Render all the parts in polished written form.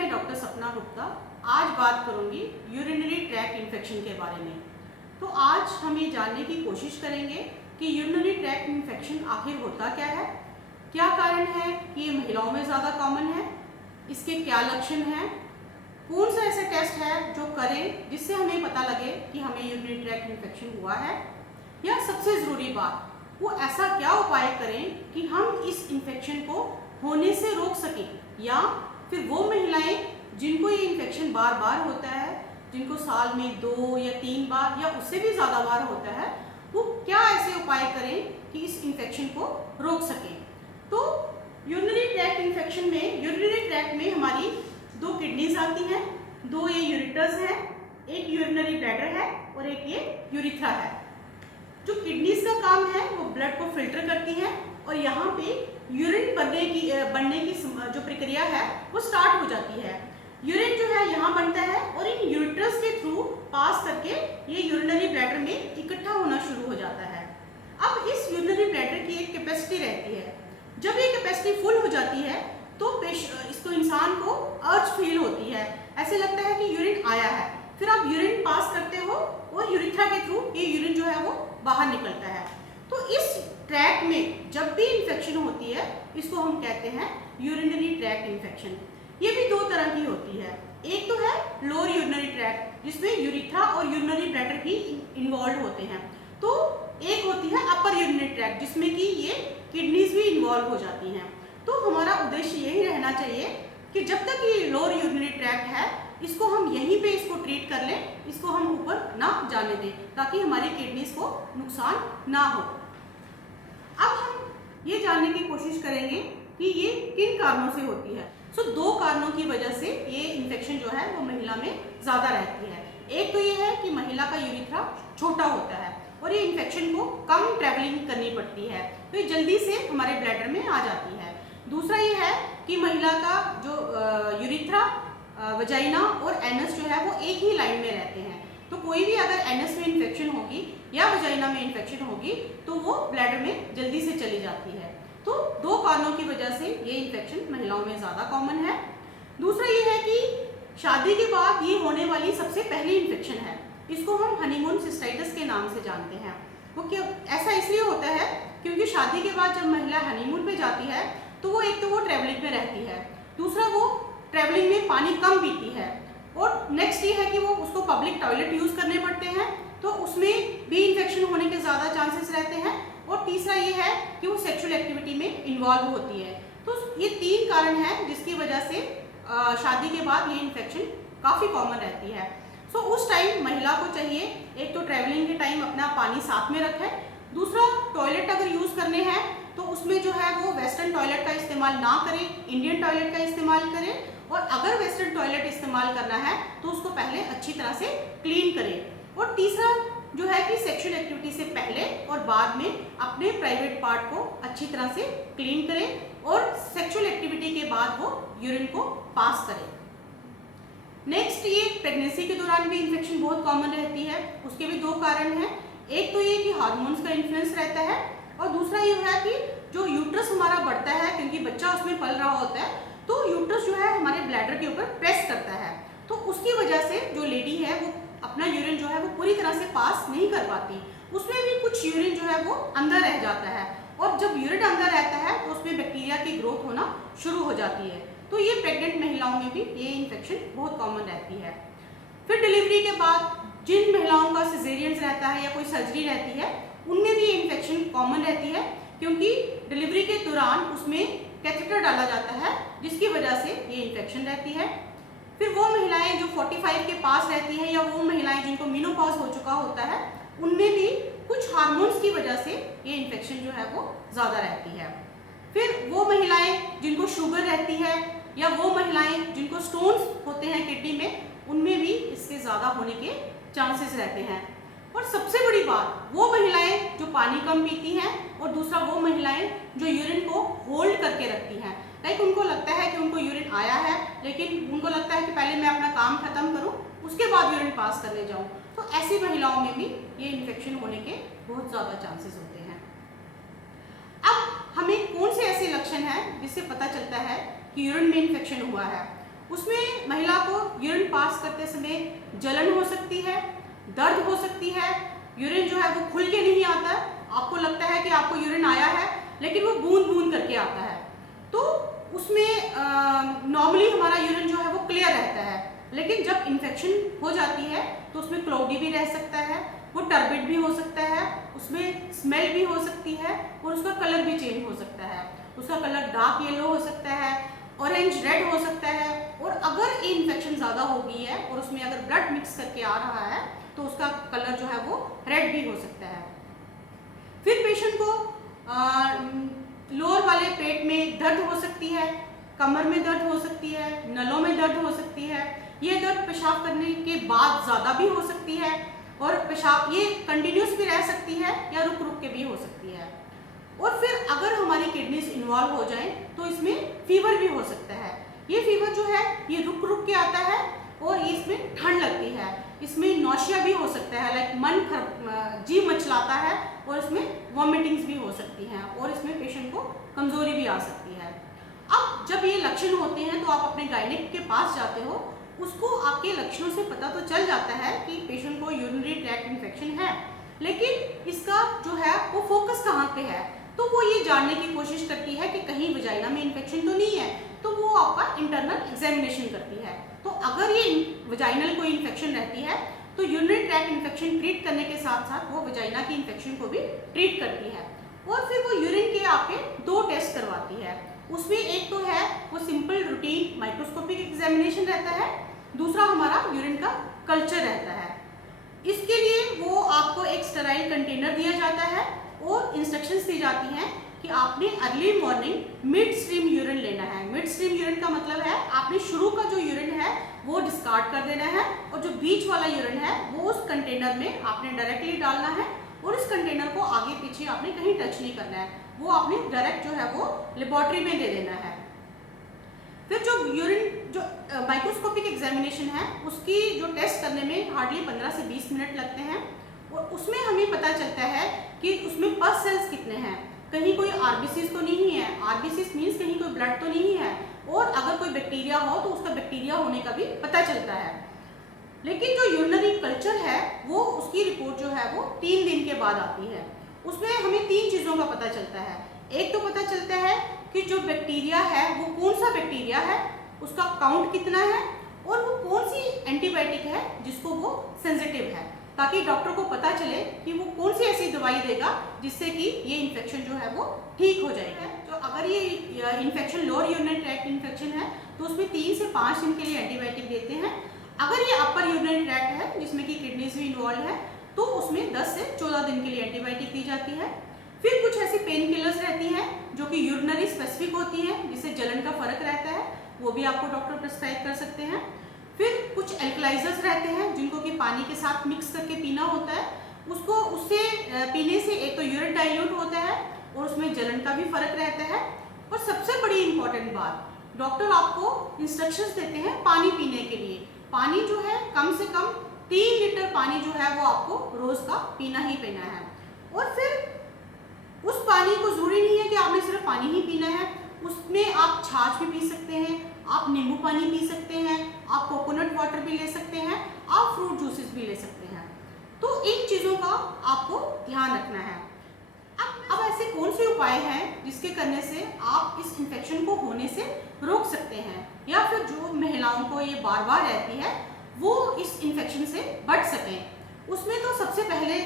मैं डॉक्टर सपना गुप्ता आज बात करूंगी यूरिनरी ट्रैक्ट इन्फेक्शन के बारे में। तो आज हम ये जानने की कोशिश करेंगे कि यूरिनरी ट्रैक्ट इन्फेक्शन आखिर होता क्या है, क्या कारण है कि ये महिलाओं में ज़्यादा कॉमन है, इसके क्या लक्षण हैं, कौन सा ऐसा टेस्ट है जो करें जिससे हमें पता लगे कि हमें यूरिनरी ट्रैक्ट इन्फेक्शन हुआ है, या सबसे ज़रूरी बात वो ऐसा क्या उपाय करें कि हम इस इन्फेक्शन को होने से रोक सकें, या फिर वो महिलाएं जिनको ये इन्फेक्शन बार बार होता है, जिनको साल में 2 या 3 बार या उससे भी ज़्यादा बार होता है, वो क्या ऐसे उपाय करें कि इस इन्फेक्शन को रोक सकें। तो यूरिनरी ट्रैक्ट इन्फेक्शन में यूरिनरी ट्रैक्ट में हमारी 2 किडनीज आती हैं, 2 ये यूरिटर्स हैं, एक यूरिनरी ब्लैडर है और एक ये यूरिथ्रा है। जो किडनीज का काम है वो ब्लड को फिल्टर करती हैं और यहाँ पे यूरिन बनने की जो प्रक्रिया है वो स्टार्ट हो जाती है। यूरिन जो है यहाँ बनता है और इन यूरिटर्स के थ्रू पास करके ये यूरिनरी ब्लैडर में इकट्ठा होना शुरू हो जाता है। अब इस यूरिनरी ब्लैडर की एक कैपेसिटी रहती है। जब ये कैपेसिटी फुल हो जाती है तो इसको इंसान को अर्ज फील होती है, ऐसे लगता है कि यूरिन आया है। फिर आप यूरिन पास करते हो और यूरिथ्रा के थ्रू ये यूरिन जो है वो बाहर निकलता है। तो इस ट्रैक्ट में जब भी इन्फेक्शन होती है इसको हम कहते हैं यूरिनरी ट्रैक्ट इन्फेक्शन। ये भी 2 तरह की होती है। एक तो है लोअर यूरिनरी ट्रैक्ट जिसमें यूरिथ्रा और यूरिनरी ब्लैडर भी इन्वॉल्व होते हैं। तो एक होती है अपर यूरिनरी ट्रैक्ट जिसमें कि ये किडनीज भी इन्वॉल्व हो जाती हैं। तो हमारा उद्देश्य यही रहना चाहिए कि जब तक ये लोअर यूरिनरी ट्रैक्ट है इसको हम यहीं पे इसको ट्रीट कर लें, इसको हम ऊपर ना जाने दें ताकि हमारी किडनीज को नुकसान ना हो। अब हम ये जानने की कोशिश करेंगे कि ये किन कारणों से होती है। 2 कारणों की वजह से ये इन्फेक्शन जो है वो महिला में ज़्यादा रहती है। एक तो ये है कि महिला का यूरिथ्रा छोटा होता है और ये इन्फेक्शन को कम ट्रैवलिंग करनी पड़ती है, तो ये जल्दी से हमारे ब्लैडर में आ जाती है। दूसरा ये है कि महिला का जो यूरिथ्रा, वजाइना और एनस जो है वो एक ही लाइन में रहते हैं। तो कोई भी अगर एनस में इन्फेक्शन होगी या वजाइना में इन्फेक्शन होगी तो वो ब्लैडर में जल्दी से चली जाती है। तो 2 कारणों की वजह से ये इन्फेक्शन महिलाओं में ज़्यादा कॉमन है। दूसरा ये है कि शादी के बाद ये होने वाली सबसे पहली इन्फेक्शन है। इसको हम हनीमून सिस्टाइटिस के नाम से जानते हैं। वो क्यों ऐसा इसलिए होता है क्योंकि शादी के बाद जब महिला हनीमून पे जाती है तो वो एक तो वो ट्रैवलिंग में रहती है, दूसरा वो ट्रैवलिंग में पानी कम पीती है, और नेक्स्ट ये है कि वो उसको पब्लिक टॉयलेट यूज़ करने पड़ते हैं तो उसमें भी इन्फेक्शन होने के ज़्यादा चांसेस रहते हैं, और तीसरा ये है कि वो सेक्सुअल एक्टिविटी में इन्वॉल्व होती है। तो ये 3 कारण हैं जिसकी वजह से शादी के बाद ये इन्फेक्शन काफ़ी कॉमन रहती है। उस टाइम महिला को चाहिए एक तो ट्रैवलिंग के टाइम अपना पानी साथ में रखे, दूसरा टॉयलेट अगर यूज़ करने हैं तो उसमें जो है वो वेस्टर्न टॉयलेट का इस्तेमाल ना करें, इंडियन टॉयलेट का इस्तेमाल करें, और अगर वेस्टर्न टॉयलेट इस्तेमाल करना है तो उसको पहले अच्छी तरह से क्लीन करें। और तीसरा जो है कि सेक्सुअल एक्टिविटी से पहले और बाद में अपने प्राइवेट पार्ट को अच्छी तरह से क्लीन करें और सेक्सुअल एक्टिविटी के बाद वो यूरिन को पास करें। नेक्स्ट, ये प्रेगनेंसी के दौरान भी इन्फेक्शन बहुत कॉमन रहती है। उसके भी 2 कारण हैं। एक तो ये कि हार्मोन्स का इन्फ्लुएंस रहता है, और दूसरा ये है कि जो यूट्रस हमारा बढ़ता है क्योंकि बच्चा उसमें पल रहा होता है तो यूट्रस जो है हमारे ब्लैडर के ऊपर प्रेस करता है, तो उसकी वजह से जो लेडी है वो अपना यूरिन जो है वो पूरी तरह से पास नहीं कर पाती, उसमें भी कुछ यूरिन जो है वो अंदर रह जाता है, और जब यूरिन अंदर रहता है तो उसमें बैक्टीरिया की ग्रोथ होना शुरू हो जाती है। तो ये प्रेग्नेंट महिलाओं में भी ये इन्फेक्शन बहुत कॉमन रहती है। फिर डिलीवरी के बाद जिन महिलाओं का सिजेरियंस रहता है या कोई सर्जरी रहती है उनमें भी ये इन्फेक्शन कॉमन रहती है, क्योंकि डिलीवरी के दौरान उसमें कैथेटर डाला जाता है जिसकी वजह से ये इन्फेक्शन रहती है। फिर वो महिलाएं जो 45 के पास रहती हैं या वो महिलाएं जिनको मेनोपॉज हो चुका होता है उनमें भी कुछ हार्मोन्स की वजह से ये इन्फेक्शन जो है वो ज़्यादा रहती है। फिर वो महिलाएं जिनको शुगर रहती है या वो महिलाएं जिनको स्टोन्स होते हैं किडनी में, उनमें भी इसके ज़्यादा होने के चांसेस रहते हैं। और सबसे बड़ी बात, वो महिलाएं जो पानी कम पीती हैं, और दूसरा वो महिलाएं जो यूरिन को होल्ड करके रखती हैं। लाइक उनको लगता है कि उनको यूरिन आया है लेकिन उनको लगता है कि पहले मैं अपना काम खत्म करूं उसके बाद यूरिन पास करने जाऊं, तो ऐसी महिलाओं में भी ये इन्फेक्शन होने के बहुत ज़्यादा चांसेस होते हैं। अब हमें कौन से ऐसे लक्षण हैं जिससे पता चलता है कि यूरिन में इन्फेक्शन हुआ है। उसमें महिला को यूरिन पास करते समय जलन हो सकती है, दर्द हो सकती है, यूरिन जो है वो खुल के नहीं आता है, आपको लगता है कि आपको यूरिन आया है लेकिन वो बूंद बूंद करके आता है। तो उसमें नॉर्मली हमारा यूरिन जो है वो क्लियर रहता है, लेकिन जब इन्फेक्शन हो जाती है तो उसमें क्लाउडी भी रह सकता है, वो टर्बिड भी हो सकता है, उसमें स्मेल भी हो सकती है और उसका कलर भी चेंज हो सकता है। उसका कलर डार्क येलो हो सकता है, ऑरेंज रेड हो सकता है, और अगर ये इन्फेक्शन ज़्यादा हो गई है और उसमें अगर ब्लड मिक्स करके आ रहा है तो उसका कलर जो है वो रेड भी हो सकता है। फिर पेशेंट को लोअर वाले पेट में दर्द हो सकती है, कमर में दर्द हो सकती है, नलों में दर्द हो सकती है। ये दर्द पेशाब करने के बाद ज़्यादा भी हो सकती है और पेशाब ये कंटिन्यूस भी रह सकती है या रुक रुक के भी हो सकती है। और फिर अगर हमारी किडनीज इन्वॉल्व हो जाएं तो इसमें फीवर भी हो सकता है। ये फीवर जो है ये रुक रुक के आता है और इसमें ठंड लगती है, इसमें नौशिया भी हो सकता है, लाइक जी मचलाता है, और इसमें वॉमिटिंग्स भी हो सकती हैं और इसमें पेशेंट को कमजोरी भी आ सकती है। अब जब ये लक्षण होते हैं तो आप अपने गायनेक के पास जाते हो, उसको आपके लक्षणों से पता तो चल जाता है कि पेशेंट को यूरिनरी ट्रैक्ट इन्फेक्शन है, लेकिन इसका जो है वो फोकस कहाँ पे है, तो वो ये जानने की कोशिश करती है कि कहीं वजाइना में इन्फेक्शन तो नहीं है, तो वो आपका इंटरनल एग्जामिनेशन करती है। तो अगर ये वजाइनल कोई इन्फेक्शन रहती है तो यूरिनरी ट्रैक्ट इन्फेक्शन ट्रीट करने के साथ साथ वो वजाइना की इन्फेक्शन को भी ट्रीट करती है। और फिर वो यूरिन के आपके 2 टेस्ट करवाती है। उसमें एक तो है वो सिंपल रूटीन माइक्रोस्कोपिक एग्जामिनेशन रहता है, दूसरा हमारा यूरिन का कल्चर रहता है। इसके लिए वो आपको एक स्टेराइल कंटेनर दिया जाता है और इंस्ट्रक्शंस दी जाती हैं कि आपने early morning mid stream urine लेना है। मिड स्ट्रीम यूरिन का मतलब है आपने शुरू का जो यूरिन है वो डिस्कार्ड कर देना है और जो बीच वाला यूरिन है वो उस कंटेनर में आपने डायरेक्टली डालना है और इस कंटेनर को आगे पीछे आपने कहीं टच नहीं करना है, वो आपने डायरेक्ट जो है वो लेबोरेटरी में दे देना है। फिर जो यूरिन जो माइक्रोस्कोपिक एग्जामिनेशन है उसकी जो टेस्ट करने में हार्डली 15 से 20 मिनट लगते हैं और उसमें हमें पता चलता है कि उसमें पस सेल्स कितने हैं, कहीं कोई आरबीसीज तो नहीं है, आरबीसीज मीन्स कहीं कोई ब्लड तो नहीं है, और अगर कोई बैक्टीरिया हो तो उसका बैक्टीरिया होने का भी पता चलता है। लेकिन जो यूरिनरी कल्चर है वो उसकी रिपोर्ट जो है वो 3 दिन के बाद आती है। उसमें हमें 3 चीज़ों का पता चलता है। एक तो पता चलता है कि जो बैक्टीरिया है वो कौन सा बैक्टीरिया है, उसका काउंट कितना है और वो कौन सी एंटीबायोटिक है जिसको वो सेंसिटिव है, ताकि डॉक्टर को पता चले कि वो कौन सी ऐसी दवाई देगा जिससे कि ये इन्फेक्शन जो है वो ठीक हो जाएगा। तो अगर ये infection lower urinary tract infection है तो उसमें 3 से 5 दिन के लिए एंटीबायोटिक देते हैं। अगर ये अपर यूरिनरी ट्रैक्ट है जिसमें कि किडनीज भी इन्वॉल्व है तो उसमें 10 से 14 दिन के लिए एंटीबायोटिक दी जाती है। फिर कुछ ऐसी पेन किलर्स रहती हैं जो कि यूरिनरी स्पेसिफिक होती हैं, जिससे जलन का फर्क रहता है, वो भी आपको डॉक्टर प्रिस्क्राइब कर सकते हैं। फिर कुछ एल्कलाइजर्स रहते हैं जिनको कि पानी के साथ मिक्स करके पीना होता है, उससे पीने से एक तो यूरिन डाइल्यूट होता है और उसमें जलन का भी फर्क रहता है। और सबसे बड़ी इंपॉर्टेंट बात, डॉक्टर आपको इंस्ट्रक्शंस देते हैं पानी पीने के लिए। पानी जो है कम से कम 3 लीटर पानी जो है वो आपको रोज का पीना ही पीना है। और फिर उस पानी को जरूरी नहीं है कि आपने सिर्फ पानी ही पीना है, उसमें आप छाछ भी पी सकते हैं, आप नींबू पानी पी सकते हैं, आप कोकोनट वाटर भी ले सकते हैं, आप फ्रूट जूसेस भी ले सकते हैं। तो इन चीज़ों का आपको ध्यान रखना है। अब ऐसे कौन से उपाय हैं जिसके करने से आप इस इन्फेक्शन को होने से रोक सकते हैं, या फिर जो महिलाओं को ये बार बार रहती है वो इस इन्फेक्शन से बच सकें। उसमें तो सबसे पहले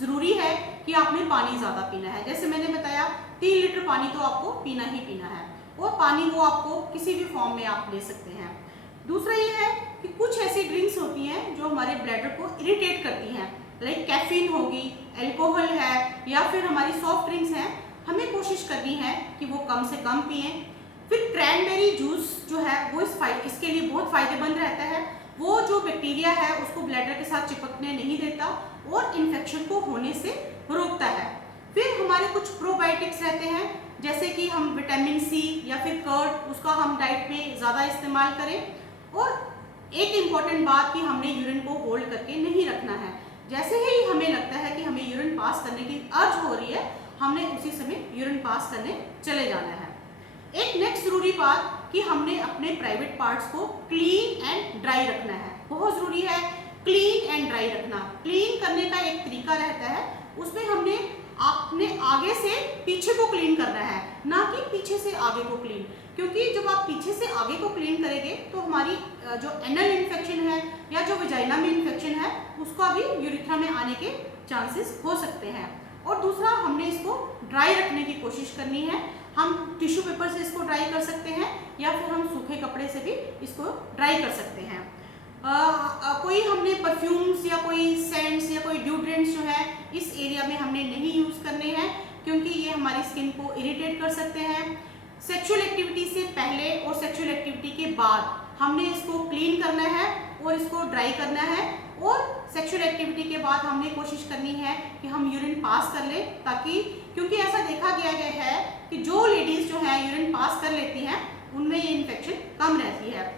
ज़रूरी है कि आपने पानी ज़्यादा पीना है। जैसे मैंने बताया 3 लीटर पानी तो आपको पीना ही पीना है, और पानी वो आपको किसी भी फॉर्म में आप ले सकते हैं। दूसरा ये है कि कुछ ऐसी ड्रिंक्स होती हैं जो हमारे ब्लैडर को इरिटेट करती हैं, लाइक कैफीन होगी, अल्कोहल है, या फिर हमारी सॉफ्ट ड्रिंक्स हैं, हमें कोशिश करनी है कि वो कम से कम पिएं। फिर क्रैनबेरी जूस जो है वो इसके लिए बहुत फ़ायदेमंद रहता है, वो जो बैक्टीरिया है उसको ब्लैडर के साथ चिपकने नहीं देता और इन्फेक्शन को होने से रोकता है। फिर हमारे कुछ प्रोबायोटिक्स रहते हैं, जैसे कि हम विटामिन सी या फिर कर्ड, उसका हम डाइट में ज़्यादा इस्तेमाल करें। और एक इम्पॉर्टेंट बात कि हमने यूरिन को होल्ड करके नहीं रखना है। जैसे ही हमें लगता है कि हमें यूरिन पास करने की अर्ज हो रही है, हमने उसी समय यूरिन पास करने चले जाना है। एक नेक्स्ट ज़रूरी बात कि हमने अपने प्राइवेट पार्ट्स को क्लीन एंड ड्राई रखना है। बहुत ज़रूरी है क्लीन एंड ड्राई रखना। क्लीन करने का एक तरीका रहता है, उसमें हमने अपने आगे से पीछे को क्लीन करना है, ना कि पीछे से आगे को क्लीन। क्योंकि जब आप पीछे से आगे को क्लीन करेंगे तो हमारी जो एनल इन्फेक्शन है या जो वजाइना में इन्फेक्शन है उसका भी यूरिथ्रा में आने के चांसेस हो सकते हैं। और दूसरा, हमने इसको ड्राई रखने की कोशिश करनी है। हम टिश्यू पेपर से इसको ड्राई कर सकते हैं या फिर हम सूखे कपड़े से भी इसको ड्राई कर सकते हैं। कोई हमने परफ्यूम्स या कोई सेंट्स या कोई ड्यूड्रेंट्स जो है इस एरिया में हमने नहीं यूज़ करने हैं, क्योंकि ये हमारी स्किन को इरिटेट कर सकते हैं। सेक्सुअल एक्टिविटी से पहले और सेक्सुअल एक्टिविटी के बाद हमने इसको क्लीन करना है और इसको ड्राई करना है। और सेक्सुअल एक्टिविटी के बाद हमने कोशिश करनी है कि हम यूरिन पास कर लें, ताकि क्योंकि ऐसा देखा गया है कि जो लेडीज़ जो है यूरिन पास कर लेती हैं उनमें ये इन्फेक्शन कम रहती है।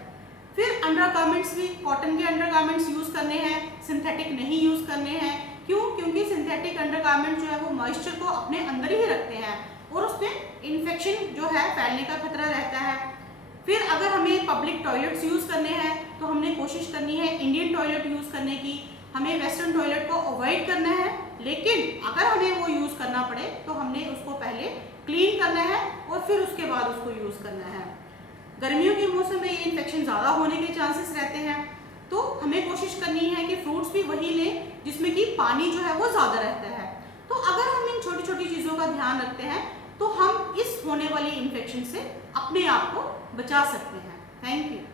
फिर अंडर गारमेंट्स भी कॉटन के अंडर गारमेंट्स यूज़ करने हैं, सिंथेटिक नहीं यूज़ करने हैं। क्यों? क्योंकि सिंथेटिक अंडर गारमेंट जो है वो मॉइस्चर को अपने अंदर ही रखते हैं और उसमें इन्फेक्शन जो है फैलने का खतरा रहता है। फिर अगर हमें पब्लिक टॉयलेट्स यूज़ करने हैं तो हमने कोशिश करनी है इंडियन टॉयलेट यूज़ करने की। हमें वेस्टर्न टॉयलेट को अवॉइड करना है, लेकिन अगर हमें वो यूज़ करना पड़े तो हमने उसको पहले क्लीन करना है और फिर उसके बाद उसको यूज़ करना है। गर्मियों के मौसम में ये इन्फेक्शन ज़्यादा होने के चांसेस रहते हैं, तो हमें कोशिश करनी है कि फ्रूट्स भी वही लें जिसमें कि पानी जो है वो ज़्यादा रहता है। तो अगर हम इन छोटी छोटी चीज़ों का ध्यान रखते हैं तो हम इस होने वाली इन्फेक्शन से अपने आप को बचा सकते हैं। Thank you.